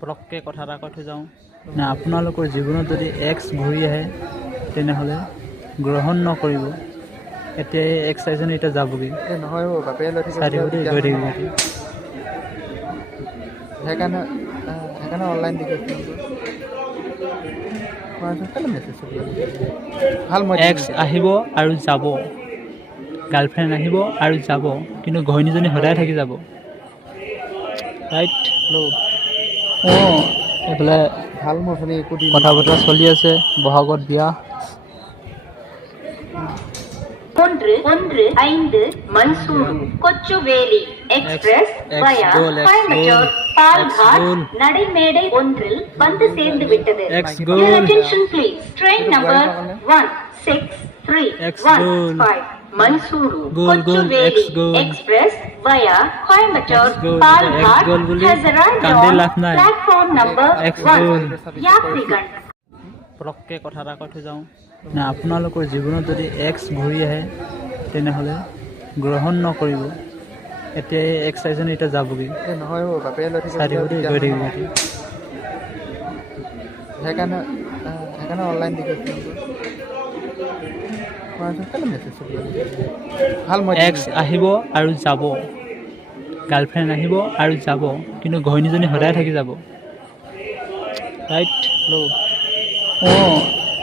পটককৈ কথা এটা কৈ থৈ যাওঁ না, আপোনালোকৰ জীৱনত যদি এক্স ঘূৰি আহে তেনেহ'লে গ্ৰহণ নকৰিব। এতিয়া এই এক্স চাইজনে এতিয়া যাবগৈ, নহয় বাপে লৈ চাই থাকিব দেই, গৈ থাকিব এতিয়া। সেইকাৰণে অনলাইন দেখি ভাল এক্স আহিব আৰু যাব, গাৰ্লফ্ৰেণ্ড আহিব আৰু যাব, কিন্তু ঘৈণীজনী সদায় থাকি যাব। ৰাইট। অঁ, এইফালে ভাল মই শুনি একো দি কথা বতৰা চলি আছে, বহাগত বিয়া। 115 மன்சூர் கொச்சுவேலி எக்ஸ்பிரஸ் வயா கோயம்புத்தூர் பால்காட் நடைமேடை ஒன்றில் வந்து சேர்ந்து விட்டது. Your attention please. Train number 16315 Mysuru Kochuveli express via Coimbatore Palghat has arrived on platform number 1. यात्रीगण পটককৈ কথা এটা কৈ থৈ যাওঁ না, আপোনালোকৰ জীৱনত যদি এক্স ঘূৰি আহে তেনেহ'লে গ্ৰহণ নকৰিব। এতিয়া এই এক্স চাইজনে এতিয়া যাবগৈ, নহয় বাপে লৈ চাই থাকিব দেই, গৈ থাকিব এতিয়া। সেইকাৰণে অনলাইন দেখি ভাল এক্স আহিব আৰু যাব, গাৰ্লফ্ৰেণ্ড আহিব আৰু যাব, কিন্তু ঘৈণীজনী সদায় থাকি যাব। ৰাইট। অঁ,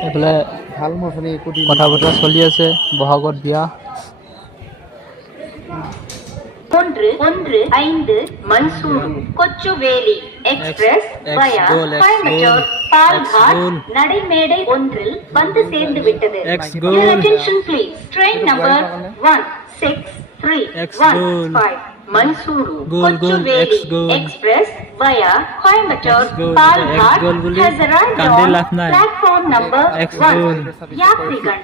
এইফালে ভাল মই শুনি একো দি কথা বতৰা চলি আছে, বহাগত বিয়া। 115 Mysuru Kochuveli express via Coimbatore Palghat நடைமேடை ஒன்றில் வந்து சேர்ந்து விட்டது. Your attention please. Train number 16315 Mysuru Kochuveli express via Coimbatore Palghat has arrived on platform number 1. यात्रीगण